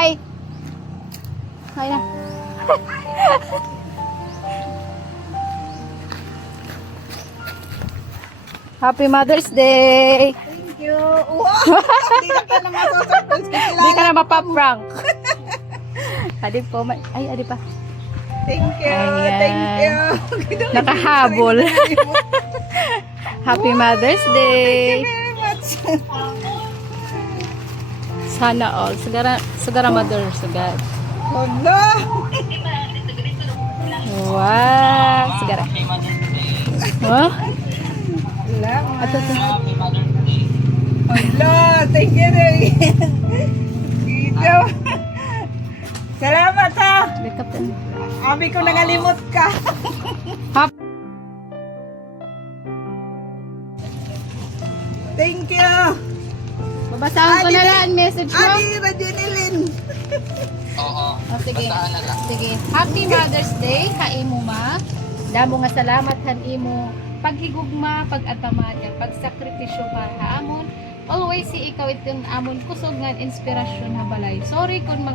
Hi! Hi na. Happy Mother's Day! Thank you. Wow! Hindi na ka naman sasurprise. Hindi ka na mapaprank. Adi po, ay, adi pa. Thank you. Ayan. Thank you. Nakahabol. Happy Mother's Day! Thank you very much. Sana all. Sagara mother, sagad. Hala! Wow! Sagara. Oh? Salamat. Ato to. Hala! Thank you, Ray. Dito. Salamat ha. Wake up then. Abi ko nangalimot ka. Hap. Thank you. Babasahan ko na lang ang message mo. Adi Rajenilin. Oh, sige. Sige. Happy Mother's Day, kaimo ma. Damo nga salamat han imo paghigugma, pag-atama, pagsakripisyo para amon. Always si ikaw itong amon kusog nga inspirasyon na balay. Sorry kung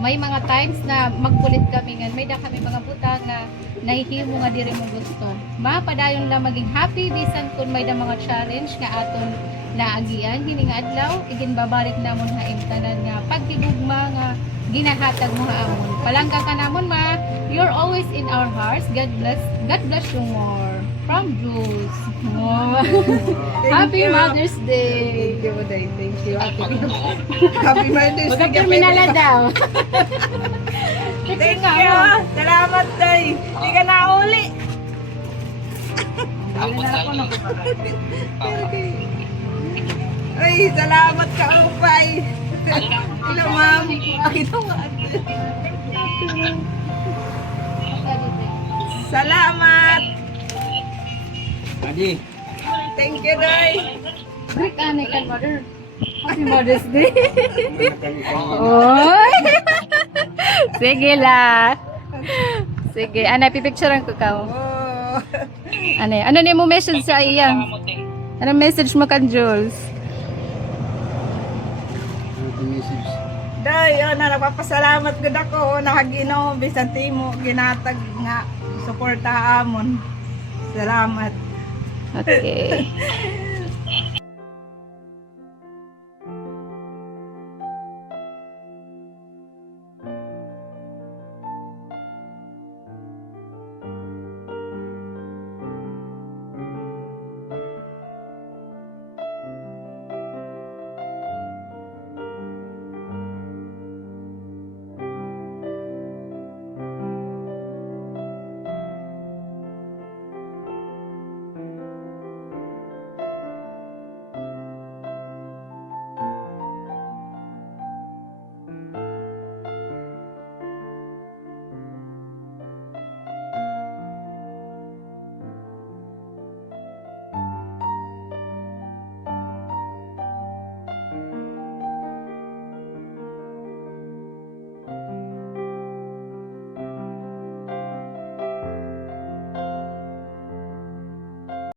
may mga times na magkulit kami nga, may da kami mga butang na nahihimo nga diri mo gusto. Mapadayon lang maging happy bisan kung may da mga challenge nga aton naagian hini nga adlaw igin babalik namon ha imtanan nga paghigugma nga ginahatag mo ha amon. Palangka ka namon ma. You're always in our hearts. God bless you more. From Jules. Oh. Happy you. Mother's Day. Thank you, Day. Thank you. Happy Mother's Day. Magka-terminala daw. Thank you. Salamat, Day. Hindi ka na uli. Ay, salamat ka, Upay. Hello, ma'am. Ito nga. Salamat. Adi. Thank you, Day. Break anay kan mother. Happy Mother's Day. Oy. Sige la. Sige, ana pipicturean ko ka. Oh. Ano ni mo message sa iya? Ano message mo kan Jules? Day, nagpapasalamat gud ako nakagino bisan timo ginatag nga suporta amon. Salamat. Okay.